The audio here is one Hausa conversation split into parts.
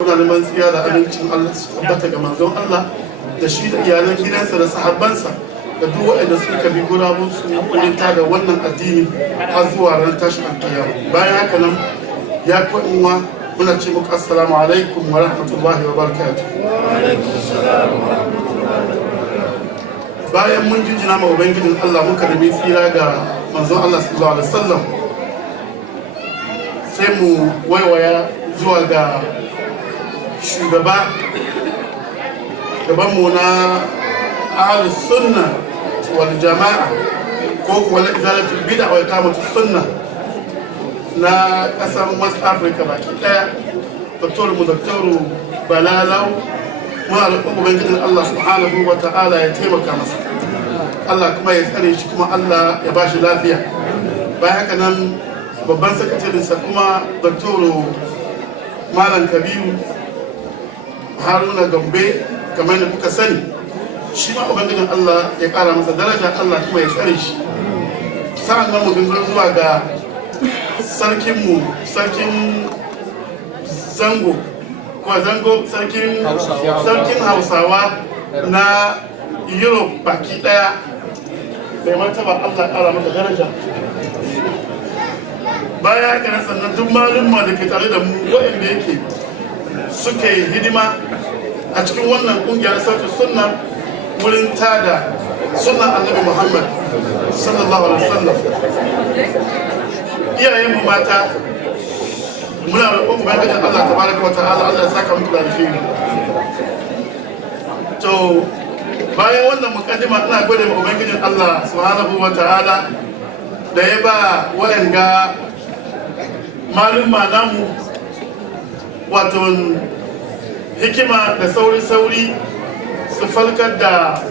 Muna neman tsira da amincin Allah su tabbata ga manzon Allah da shi da iyalan gidansa da sahabbansa da duk waɗanda suka bi gurabun su wurin da wannan addini har zuwa ran tashin alkiyama. Bayan haka nan ya kuwa muna ce muku assalamu alaikum wa rahmatullahi wa barakatuh. Bayan mun jinjina ma ubangijin Allah muka nemi tsira ga manzon Allah sallallahu alaihi wasallam, sai mu waiwaya zuwa ga shugaba gabanmu na ahlus sunna wal jama'a ko kuwa na izalatul bid'a wa iqamatus sunna na kasar West Africa baki daya, Dr. Balalau. Muna roƙon ubangijin Allah subhanahu wa ta'ala ya taimaka masa, Allah kuma ya tsare shi, kuma Allah ya bashi lafiya. Bayan haka nan babban sakatarinsa kuma Dr. Malam Kabiru Haruna Gambe, kamar da kuka sani, shi ma ubangijin Allah ya ƙara masa daraja, Allah kuma ya tsare shi. Sa'an nan mu gangaro zuwa ga sarkin zango ko zango sarkin Hausawa na Europe baki daya, bai martaba Allah ƙara masa daraja. Baya haka nan sannan duk malumma da ke tare da mu waɗanda yake suke hidima a cikin wannan ƙungiyar Sautus sunna wurin tada sunna Annabi Muhammad sallallahu alaihi wasallam. Iyayen mu mata, muna roƙon ubangijin Allah tabaraka wa ta'ala Allah ya saka muku da alheri. To bayan wannan mukaddima ina gode ma ubangijin Allah subhanahu wa ta'ala da ya ba waɗanda malumma namu wato hikima da sauri-sauri su falkar da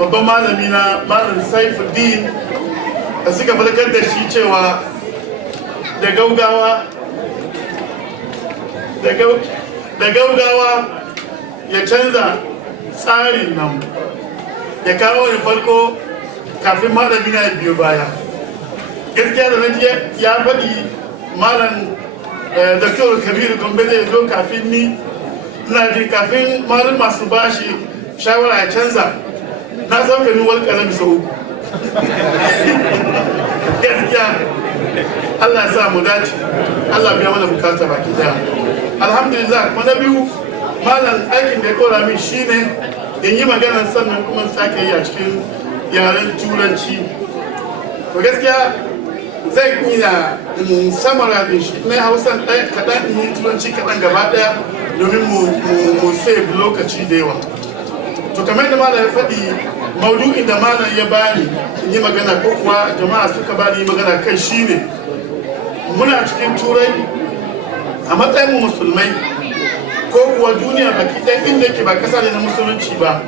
babban malami na Malam Saifuddin, da suka falkar da shi cewa da gaugawa ya canza tsarin nan, ya kawo wani farko kafin malami na biyu baya. Gaskiya da naji ya faɗi Malam Dr. Kabiru Gombe zai zo kafin ni, ina ji kafin malum masu bashi shawara ya canza, na sauka ni wal kalam sau uku. Gaskiya Allah ya sa mu dace, Allah biya mana bukata baki daya. Alhamdulillah. Kuma na biyu, malam aikin da ya dora min shine in yi magana sannan kuma sake yi a cikin yaren turanci. To gaskiya zai iya samara din shi na Hausa ɗaya kaɗan, in yi turanci kaɗan gaba ɗaya domin mu save lokaci da yawa. To kamar da malam ya faɗi, maudu'in da malam ya bani in yi magana ko kuwa jama'a suka bani magana kai shine muna cikin turai a matsayin mu musulmai ko kuwa duniya baki ɗaya inda ke ba ƙasa ne na musulunci ba,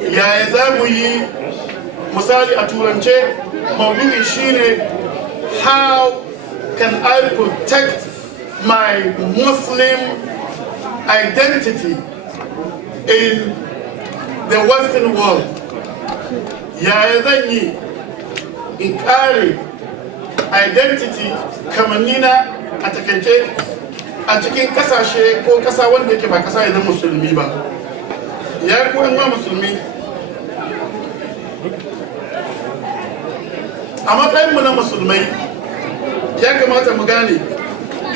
yaya za mu yi misali a turance. Maudu'in shine how can I protect my Muslim identity in the Western world? Yaya zan yi in kare identity kamannina a takaice a cikin kasashe ko kasa wanda yake ba kasa idan musulmi ba? Ya ku ma musulmi, a matsayin mu na musulmai ya kamata mu gane,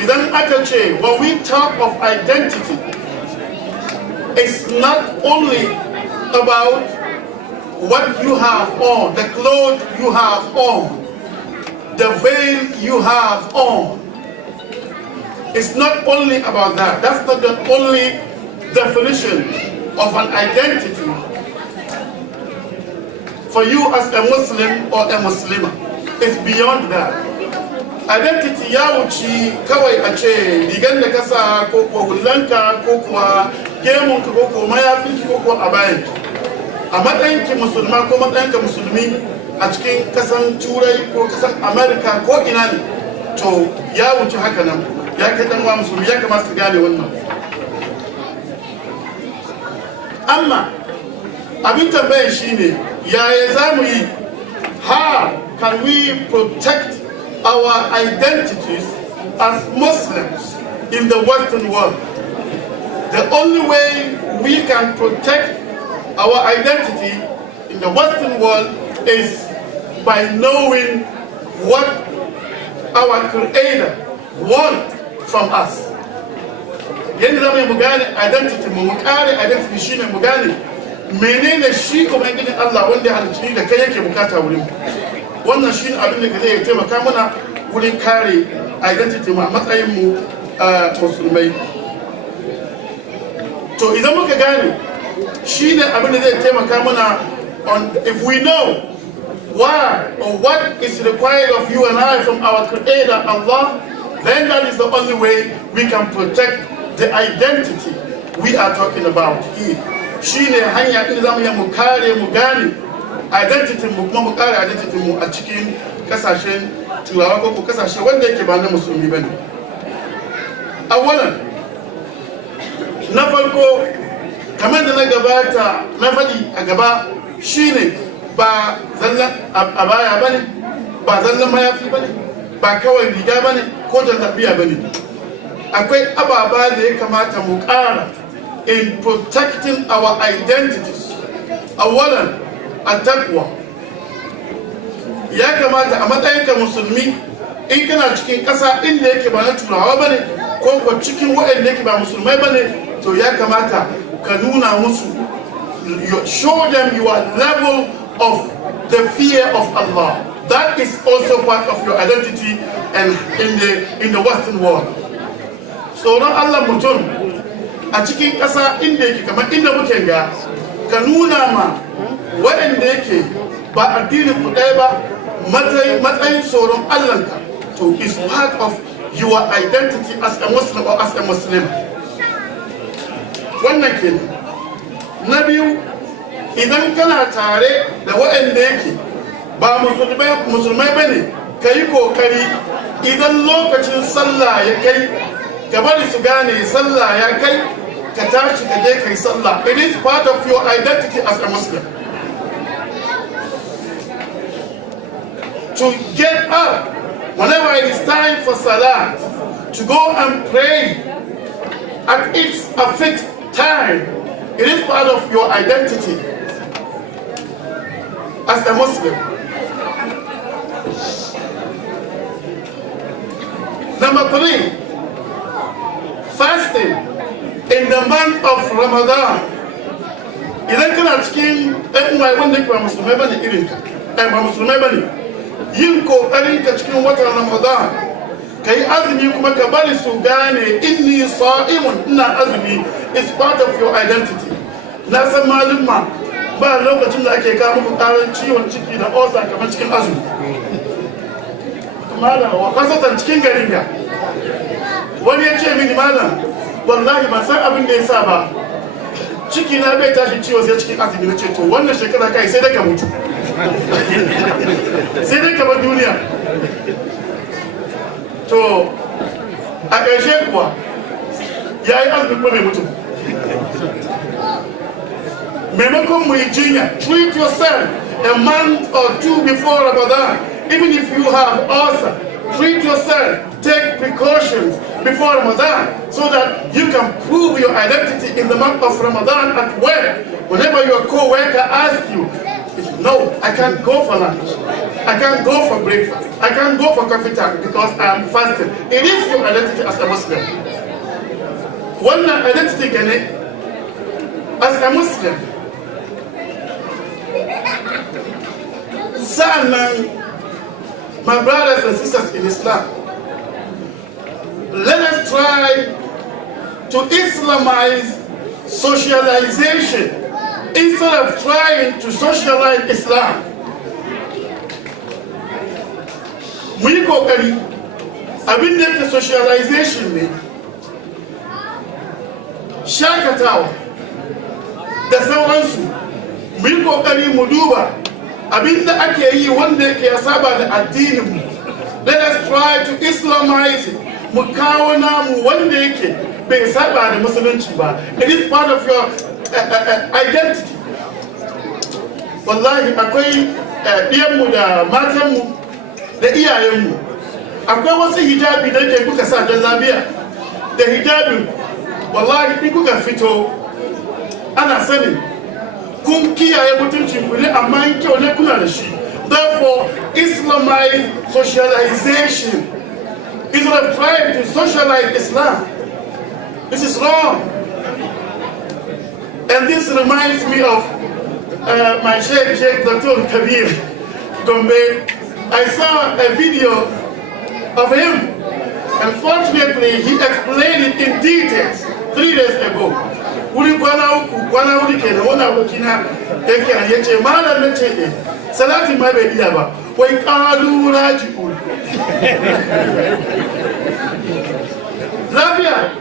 idan aka ce when we talk of identity, it's not only about what you have on, the clothes you have on, the veil you have on. It's not only about that. That's not the only definition of an identity for you as a Muslim or a Muslimah. It's beyond that. Identity ya wuce kawai a ce rigar da kasa ko kuwa hullanka ko kuwa gemunka ko kuwa mayafinki ko kuwa abayanki. A matsayinki musulma ko matsayinka musulmi a cikin kasan Turai ko kasan Amerika ko ina ne, to ya wuce haka nan. Ya kai dan wa musulmi ya kamata ka gane wannan. Amma abin tambayar shine yaya za mu yi, how can we protect our identities as Muslims in the Western world? the only way we can protect our identity in the Western world is by knowing what our Creator wants from us. Yadda zama mu gane identity mu kare identity shine mu gane menene shi ubangijin Allah wanda ya halicci da kai yake bukata wurin. Wannan shine abin da zai taimaka mana wurin kare identity mu a matsayin mu musulmai. To idan muka gane shine abin da zai taimaka mana on if we know why or what is required of you and I from our Creator Allah, then that is the only way we can protect the identity we are talking about here. Shine hanya in zamu yi mu kare mu gane identity mu kuma mu kare identity mu a cikin kasashen turawa ko kasashe wanda yake ba na musulmi bane. Awalan na farko kamar da na gabata na faɗi a gaba shine ba zallan abaya bane, ba zallan mayafi bane, ba kawai riga bane ko jallabiya bane. Akwai ababa da ya kamata mu ƙara in protecting our identities. Awalan at-taqwa. Ya kamata a matsayinka musulmi in kana cikin ƙasa inda yake ba na turawa bane ko ko cikin waɗanda yake ba musulmai bane, to ya kamata ka nuna musu, show them your level of the fear of Allah. That is also part of your identity and in the Western world. Tsoron Allah mutum a cikin ƙasa inda yake kamar inda muke ga, ka nuna ma waɗanda yake ba addinin ku ɗaya ba matsayin tsoron Allahnka, to is part of your identity as a Muslim or as a Muslim. Wannan kenan. Na biyu, idan kana tare da waɗanda yake ba musulmai bane, ka yi kokari idan lokacin sallah ya kai ka bari su gane sallah ya kai, ka tashi ka je kai sallah. It is part of your identity as a Muslim. To get up whenever it is time for salah, to go and pray at its a fixed time, it is part of your identity as a Muslim. Number 3, fasting in the month of Ramadan. Idan kana cikin ɗan uwa wanda ke ba musulmai bane irinka, ba musulmai bane, yin kokarin ka cikin watan Ramadan ka yi azumi kuma ka bari su gane inni sa'imun, ina azumi, is part of your identity. Na san malumma ba lokacin da ake kawo muku karan ciwon ciki da osa kamar cikin azumi. Malam wa kasatan cikin garin ga wani ya ce mini, malam wallahi ban san abin da ya sa ba ciki na bai tashi ciwo sai cikin azumi. Na ce to wannan shekara kai sai dai ka mutu sai dai ka bar duniya. To a ƙarshe kuwa ya yi azumi kuma bai mutu. Maimakon mu yi jinya, treat yourself a month or 2 before Ramadan. Even if you have ulcer, treat yourself, take precautions before Ramadan so that you can prove your identity in the month of Ramadan at work. Whenever your co-worker asks you, no, I can't go for lunch, I can't go for breakfast, I can't go for coffee time because I am fasting. It is your identity as a Muslim. One identity as a Muslim. Sa'annan, my brothers and sisters in Islam, let us try to Islamize socialization instead of trying to socialize Islam. Mu yi kokari abin da yake socialization ne, shakatawa da sauransu. Mu yi kokari mu duba abin da ake yi wanda yake ya saba da addinin mu. Let us try to Islamize it. Mu kawo namu wanda yake bai saba da musulunci ba. It is part of your identity. Wallahi akwai ɗiyanmu da matanmu da iyayenmu, akwai wasu hijabi da ke kuka sa jallabiya da hijabin wallahi in kuka fito ana sani kun kiyaye mutuncin ku ne amma in kyau ne kuna da shi. Therefore, Islamized socialization is not trying to socialize Islam. This is wrong. And this reminds me of my Sheikh Dr. Kabir Gombe. I saw a video of him. Unfortunately, he explained it in details 3 days ago. Wuri kwana wuri kenan wani abokina yake ya ce malam na ce ne salatin ma bai iya ba wai qalu raji'un lafiya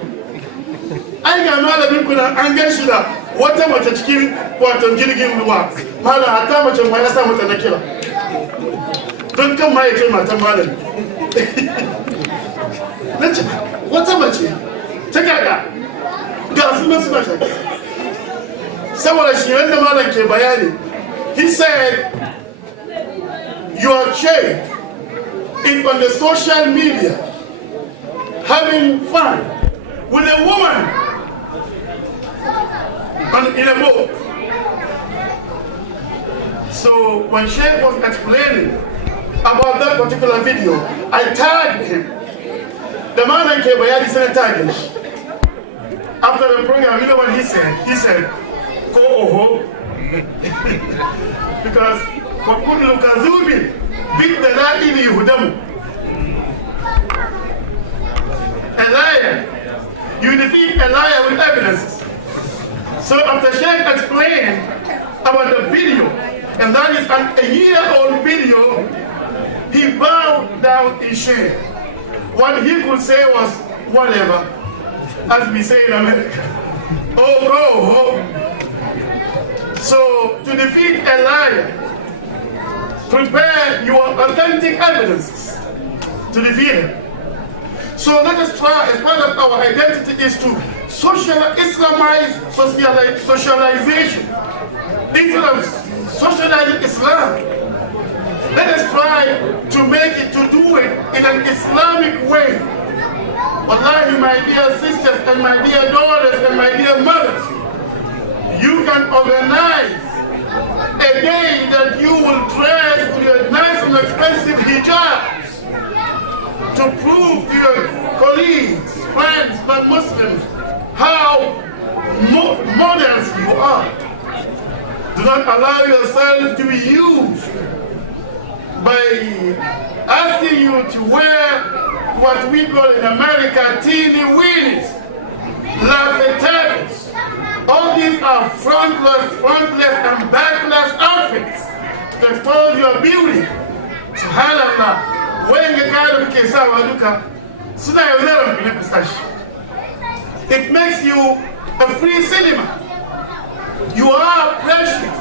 ai ga malamin kuna an gan shi da wata mace cikin wato jirgin ruwa malam hatta mace ma ya sa mata na kira don kan ma ya ce matan malami na ce wata mace ta kaga ga su na suna shaki saboda shi yadda malam ke bayani. He said your Sheikh is on the social media having fun with a woman in a boat. So when Sheikh was explaining about that particular video, I tagged him. The man came by and tagged him. After the program, you know what he said? He said, "Go oho," because for kullu kazubin bid dalail yuhdam. A liar, you defeat a liar with evidences. So after Sheikh explained about the video, and that is a year-old video, he bowed down in shame. What he could say was, whatever, as we say in America. Oh, go. So to defeat a liar, prepare your authentic evidences to defeat him. So let us try, as part of our identity is to Islamize socialization instead of socializing Islam. Let us try to make it, to do it in an Islamic way. Wallahi, my dear sisters and my dear daughters and my dear mothers, you can organize a day that you will dress with your nice and expensive hijabs to prove to your colleagues, friends, but Muslims, how modern you are. Do not allow yourself to be used by asking you to wear what we call in America teeny weenies, laffetables. All these are frontless and backless outfits that expose your beauty. Subhanallah. When you kind of kiss out, it makes you a free cinema. You are precious.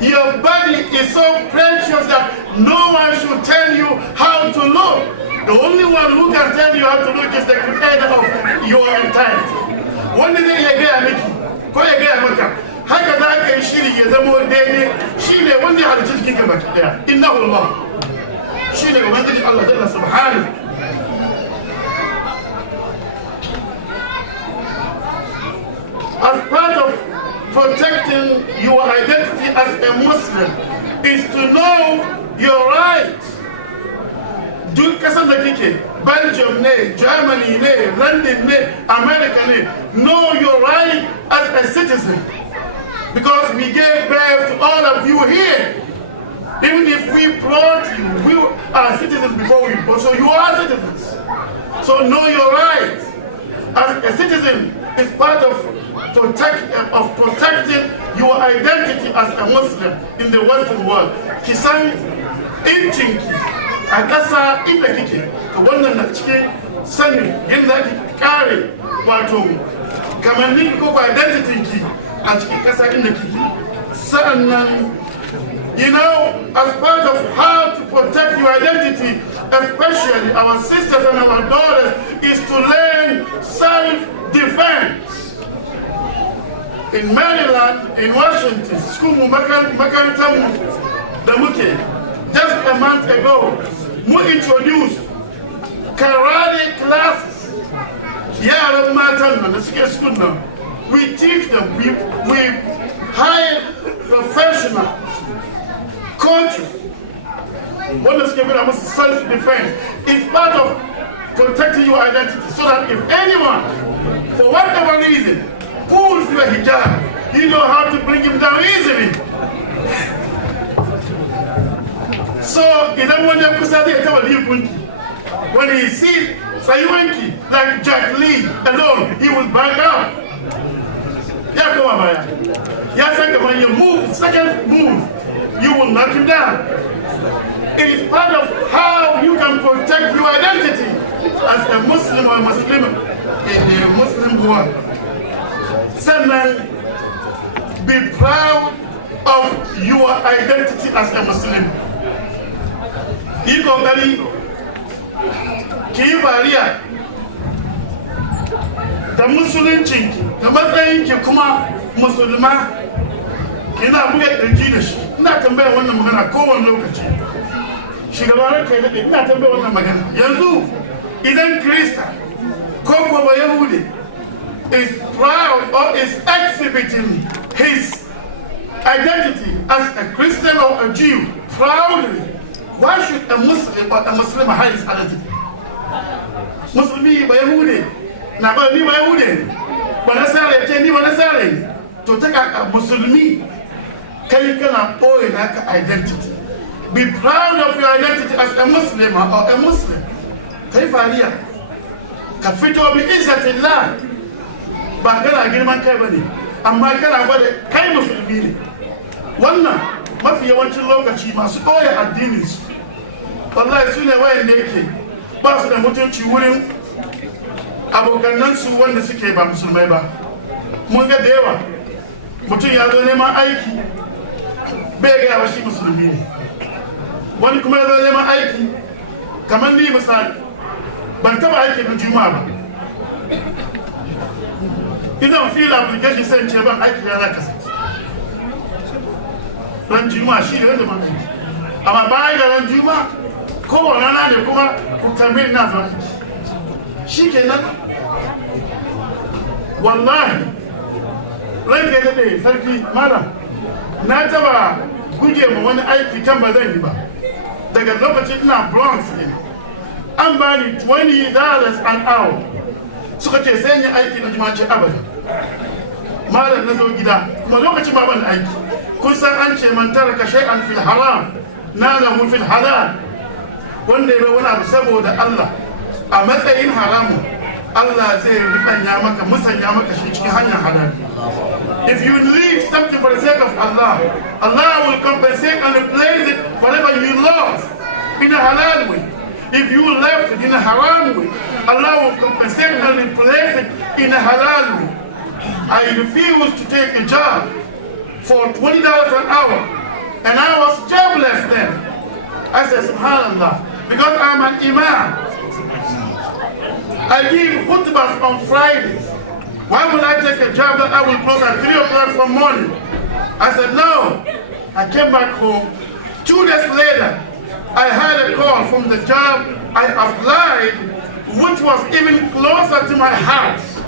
Your body is so precious that no one should tell you how to look. The only one who can tell you how to look is the creator of your entirety. One day you get a Mickey, go again, haka za ka yi shiri ya zama daidai shi ne wanda ya halicci jikin gaba daya innahu Allah shi ne gaban jikin Allah jalla subhanahu. As part of protecting your identity as a Muslim is to know your rights. Duk kasar da kike, Belgium ne, Germany ne, London ne, America ne, know your right as a citizen. Because we gave birth to all of you here. Even if we brought you, we are citizens before we born, so you are citizens. So know your rights. As a citizen is part of protecting your identity as a Muslim in the Western world. Kisan inchinki a ƙasa inda kike, to wannan na cikin sanin yadda ake kare wato kamannin ko identity ki a cikin ƙasa inda kike. Sa'annan, you know, as part of how to protect your identity, especially our sisters and our daughters, is to learn self-defense. In Maryland, in Washington, school makarantar da muke, just a month ago, we introduced karate classes yaran matan nan da suke school nan, we teach them, we hire professional coaches wanda suke gina musu self-defense. It's part of protecting your identity so that if anyone, for whatever reason, pulls your hijab, you know how to bring him down easily. So, idan wani ya kusa zai taba lifinki, when he sees tsayuwanki like Jack Lee alone, he will back up. Ya koma baya. Ya san when you move, second move, you will knock him down. It is part of how you can protect your identity as a Muslim or a Muslim in a Muslim world. Sannan, be proud of your identity as a Muslim. Yi kokari ki yi fariya da musuluncinki da matsayinki kuma musulma kina buga kirji da shi. Ina tambaya wannan magana kowane lokaci. Shugabanar kai daɗe ina tambaya wannan magana. Yanzu idan Kirista ko kuma Yahudi is proud or is exhibiting his identity as a Christian or a Jew proudly, why should a Muslim or a Muslim hide his identity? Muslimi ba Yahudi na ba ni ba Yahudi ba Nasara ce ni ba Nasara to take a Muslimi kai kana ɓoye naka identity. Be proud of your identity as a Muslim or a Muslim. Kai fariya ka fito bi izzatillah ba kana girman kai bane amma kana gwada kai musulmi ne. Wannan mafi yawancin lokaci masu ɓoye addinin su wallahi su ne wayanda yake ba su da mutunci wurin abokannansu wanda suke ba musulmai ba. Mun ga da yawa mutum ya zo neman aiki bai gaya wa shi musulmi ne, wani kuma ya zo neman aiki kamar ni misali ban taba aiki na juma'a ba, idan fill application sai ce ban aiki ya za ka saki ran juma'a shi ne wanda ban aiki, amma bayan da ran juma'a kowane rana ne kuma ku tambayi na zuwa aiki shi ke nan. Wallahi ranke da ɗaya sarki malam na taba guje ma wani aiki kan ba zan yi ba daga lokacin ina Bronx ne an ba ni $20 an hour suka ce sai yi aiki na juma'a ce abada. Malam na zo gida kuma lokacin ba ban aiki kun san an ce man taraka shay'an fil haram nalahu fil halal, wanda ya bai wani abu saboda Allah a matsayin haramu Allah zai ribanya maka musanya maka shi cikin hanyar halal. If you leave something for the sake of Allah, Allah will compensate and replace it whatever you lost in a halal way. If you left it in a haram way, Allah will compensate and replace it in a halal way. I refused to take a job for $20 an hour, and I was jobless then. I said, subhanallah, because I'm an imam. I give khutbahs on Fridays. Why would I take a job that I will close at 3 o'clock from morning? I said, no. I came back home. 2 days later, I had a call from the job I applied, which was even closer to my house.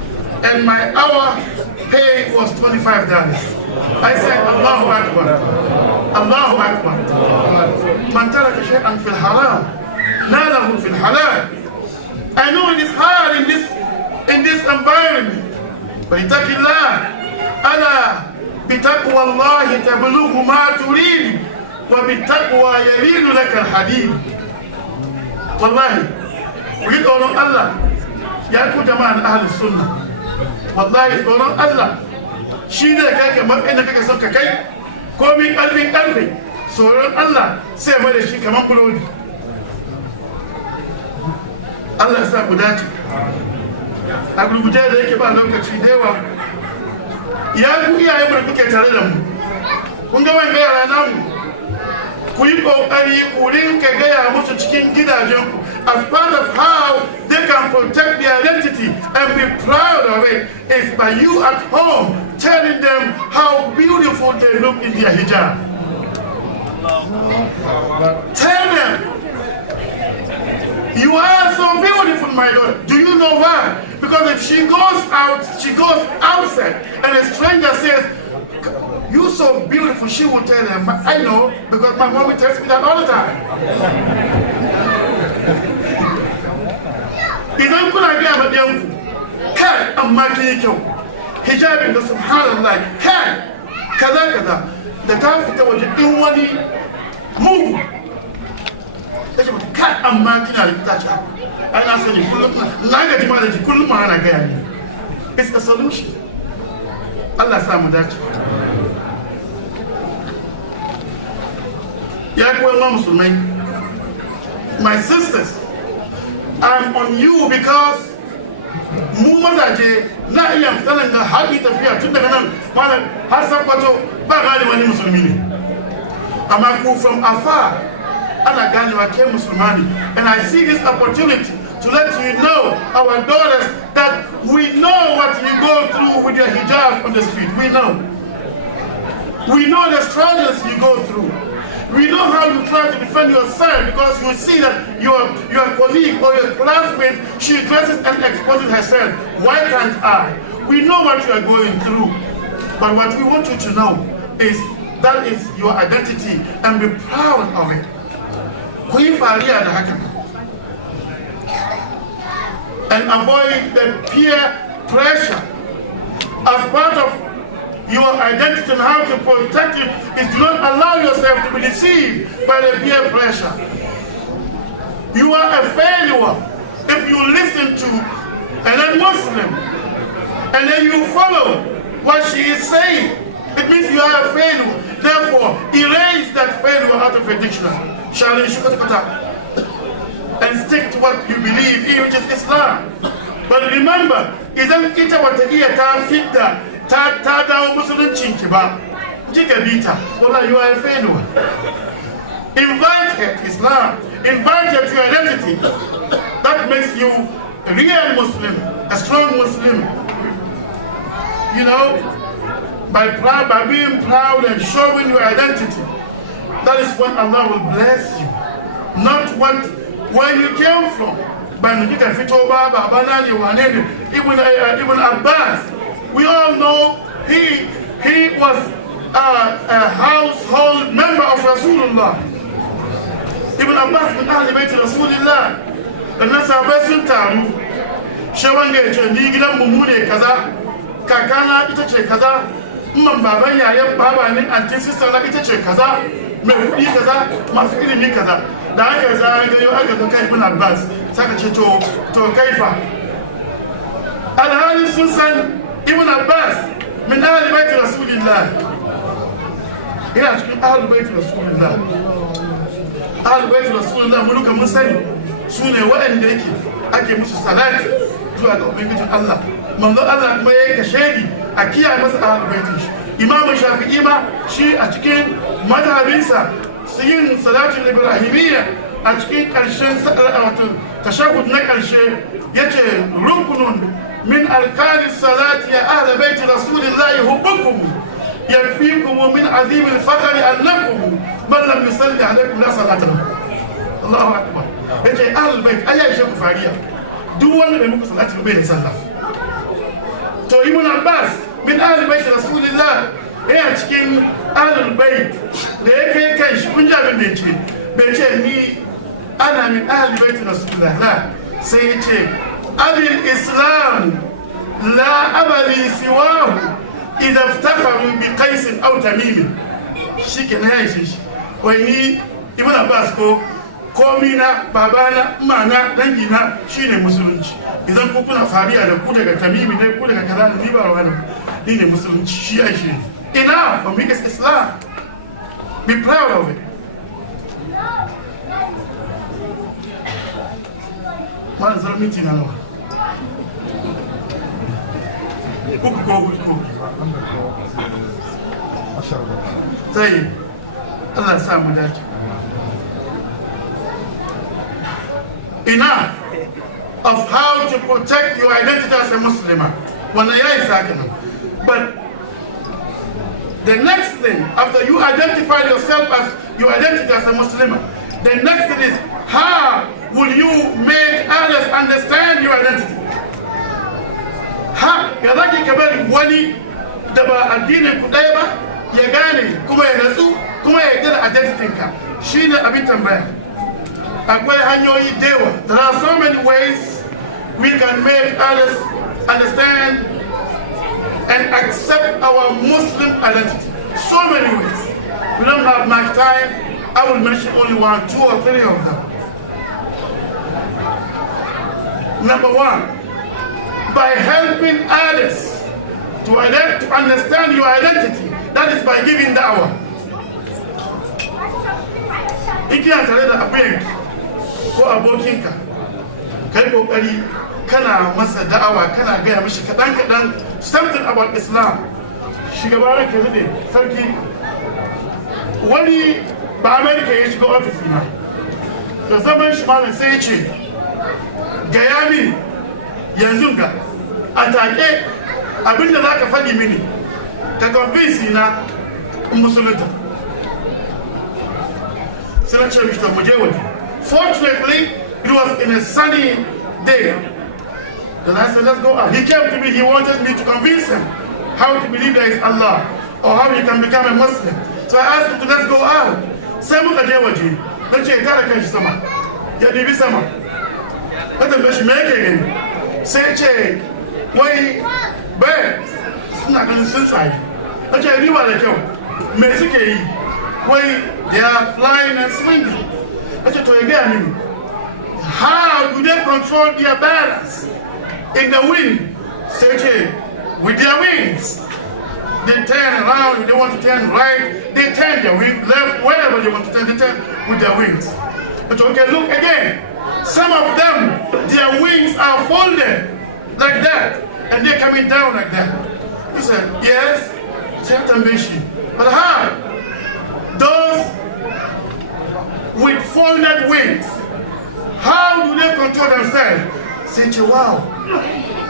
And my hour pay was $25. I said, Allahu Akbar. Allahu Akbar. Man taraka shay'an fil haram, nalahu fil halal. I know it is hard in this environment. واتق الله ألا بتقوى الله تبلغ ما تريد وبالتقوى يلين لك الحديد. والله ويد أولون الله يأكل جماعة أهل السنة. والله أولون الله شيء كاك مرئنا كاك سوك كاي كومي ألفي سورون الله سيما لشي كمان قلودي. Allah sa ku dace. A gurguje da yake ba lokaci da yawa ya ku iyaye mu da kuke tare da mu, kun ga wani yara namu ku yi kokari ku rinka gaya musu cikin gidajenku as part of how they can protect their identity and be proud of it is by you at home telling them how beautiful they look in their hijab. Tell them, you are so beautiful, my daughter. Do you know why? Because if she goes outside and a stranger says, "You're so beautiful," she will tell them, "I know, because my mommy tells me that all the time." Idan kuna gaya ma ɗiyanku, kai amma kin yi kyau, hijabin da subhanallah, kai kaza, da ta fita waje in wani mugu, ta ce kai amma kina da ita ce, ai na sani kullum, na gaji ma da ji kullum ma ana gaya ne. It's a solution. Allah sa mu dace. Ya kuwa musulmai, my sisters, I'm on you because mu mazaje na iya fitanan da har yi tafiya tun daga nan malam har Sokoto ba gane wani musulmi ne. Amma ku from afar ana ganewa ke musulmani, and I see this opportunity to let you know, our daughters, that we know what you go through with your hijab on the street. We know. We know the struggles you go through. We know how you try to defend yourself because you see that your colleague or your classmate, she dresses and exposes herself. Why can't I? We know what you are going through. But what we want you to know is that is your identity and be proud of it. And avoid the peer pressure. As part of your identity and how to protect it is do not allow yourself to be deceived by the peer pressure. You are a failure if you listen to a Muslim and then you follow what she is saying. It means you are a failure. Therefore, erase that failure out of your dictionary. And stick to what you believe in, which is Islam. But remember, isn't it what the ta dawo musuluncin ki ba, kika bita, wala you are a failure. Invite her to Islam, invite her to your identity. That makes you a real Muslim, a strong Muslim. You know, by being proud and showing your identity, that is when Allah will bless you. Not where you came from. Ibn Abbas, we all know he was a household member of Rasulullah. Ibn Abbas bin Ahli Bayt Rasulullah. And that's our best taru. Shawanga ce ni gidan mu ne kaza, kakana ita ce kaza, umman baban yayan baba ne anti sister na ita ce kaza, mai kudi kaza, masu ilimi kaza. Da aka zagayo aka ga kai Ibn Abbas, saka ce to kaifa. Alhali sun san Ibn Abbas min ahli bayt Rasulillah. Ina cikin ahli bayt Rasulillah. Ahli bayt Rasulillah mulukan mun sani su ne waɗanda yake ake musu salati zuwa ga ubangijin Allah. Manzo Allah kuma yayi kashedi a kiyaye masa ahli bayt shi. Imam Shafi'i ma shi a cikin madhabinsa su yin salatul ibrahimiyya a cikin ƙarshen wato tashahhud na ƙarshe yace rukunun من أركان الصلاة يا أهل بيت رسول الله حبكم يكفيكم من عظيم الفخر أنكم من لم يصلي عليكم لا صلاة له. الله أكبر. يجي أهل البيت أي شيء فارية دون ما يمكن صلاة البيت صلى. تو ابن عباس من أهل بيت رسول الله هي تكين أهل البيت ليه كيش من جاب النجيل بيجي أنا من أهل بيت رسول الله لا سيجي أبي الإسلام لا أبلي سواه إذا افتخروا بقيس أو تميم. شيك نهايش ويني ابن عباس komina babana mana dangina shine musulunci. Idan ku kuna fariya da ku daga tamimi ne ku daga kaza ni ba wani ni ne musulunci shi ake. Enough for me is Islam. Be proud of it. Man zalmiti na nawa. Uku ko uku. Sai Allah ya sa mu dace. Enough of how to protect your identity as a Muslim. But the next thing, after you identify yourself as your identity as a Muslim, the next thing is how will you make others understand your identity? ya zaki ka bari wani da ba addinin ku ɗaya ba ya gane kuma ya natsu kuma ya gina identity ka shine abin tambaya. Akwai hanyoyi da yawa. There are so many ways we can make others understand and accept our Muslim identity. So many ways. We don't have much time. I will mention only 1, 2, or 3 of them. Number 1, by helping others to understand your identity, that is by giving da'wah. In kina tare da abin ko abokinka, kai kokari kana masa da'awa, kana gaya mishi kadan something about Islam. Shugaba ke zube sarki wani ba Amerika ya shiga ofisi na da zaman shi malam sai ya ce gaya mini yanzu ga a take abinda za ka faɗi mini ka convince na musulunta. Sai na ce mishi mu je waje. Fortunately, it was in a sunny day. Then I said, let's go out. He came to me, he wanted me to convince him how to believe there is Allah or how he can become a Muslim. So I asked him to let's go out. Sai muka je waje. Na ce kare kanshi sama. Ya dibi sama. Na tambaye shi me yake gani? Sai ce wai birds suna ganin tsuntsaye. Na ce riba da kyau. Me suke yi? Wai they are flying and swinging. Na ce to ya gaya mini. How do they control their balance in the wind? Sai ce with their wings. They turn around, if they want to turn right, they turn their wings left, wherever they want to turn, they turn with their wings. But okay, look again. Some of them, their wings are folded like that, and they're coming down like that. He said, yes, but how? Those with folded wings, how do they control themselves? Say, wow,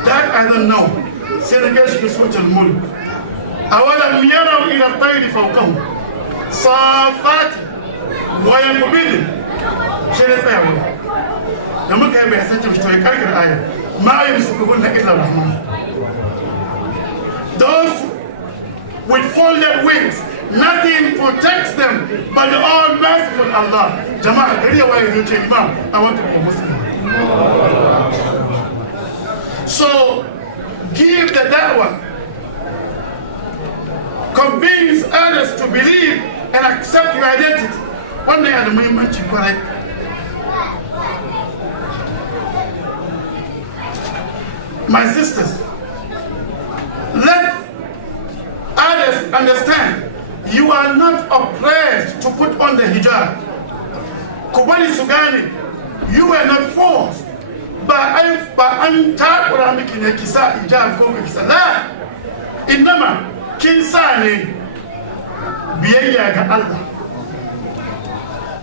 that I don't know. Say the guys is what the أولم يروا إلى الطير فوقهم صافات ويقبضن شيء يسمعون لما كان بيحسن تمشي كارك الآية ما يمسكهن إلا الرحمن. Those with folded wings, nothing protects them but the all-merciful Allah. Jama'ah, career wise, you say, Imam, I want to be a Muslim. So give the da'wah. Convince others to believe and accept your identity. One day at the moment you correct. My sisters, let others understand you are not oppressed to put on the hijab. Kubali Sugani, you were not forced. But I'm takura miki ne kisa hijab ko kisa la. Innama kin sa ne biyayya ga Allah.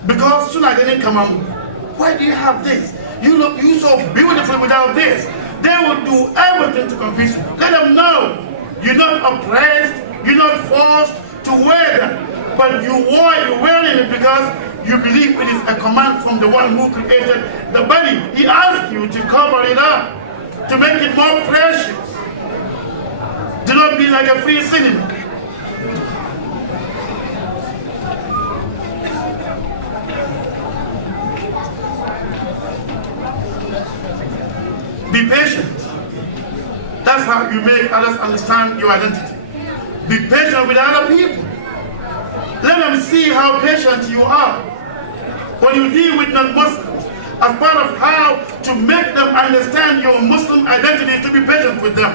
Because suna ganin kaman, why do you have this? You look so beautiful without this. They will do everything to confuse you. Let them know you're not oppressed, you're not forced to wear them, but you're wearing it because you believe it is a command from the one who created the body. He asked you to cover it up, to make it more precious. Do not be like a free cinema. Be patient. That's how you make others understand your identity. Be patient with other people. Let them see how patient you are. When you deal with non-Muslims, as part of how to make them understand your Muslim identity is to be patient with them.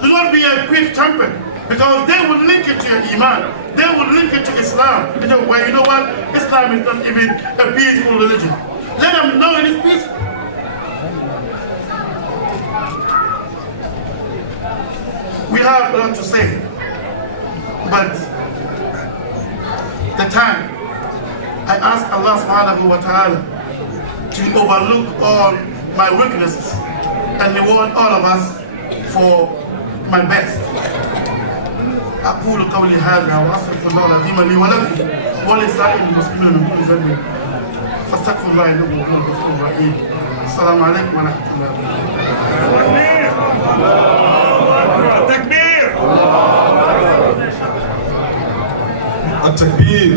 Do not be a quick temper, because they will link it to your Iman. They will link it to Islam. You know what? Islam is not even a peaceful religion. Let them know it is peaceful. We have a lot to say, but the time, I ask Allah subhanahu wa ta'ala to overlook all my weaknesses and reward all of us for my best. أقول قولي هذا وأستغفر الله العظيم لي ولكم ولسائر المسلمين من كل ذنب فاستغفر الله إنه هو الغفور الرحيم. السلام عليكم ورحمة الله وبركاته. التكبير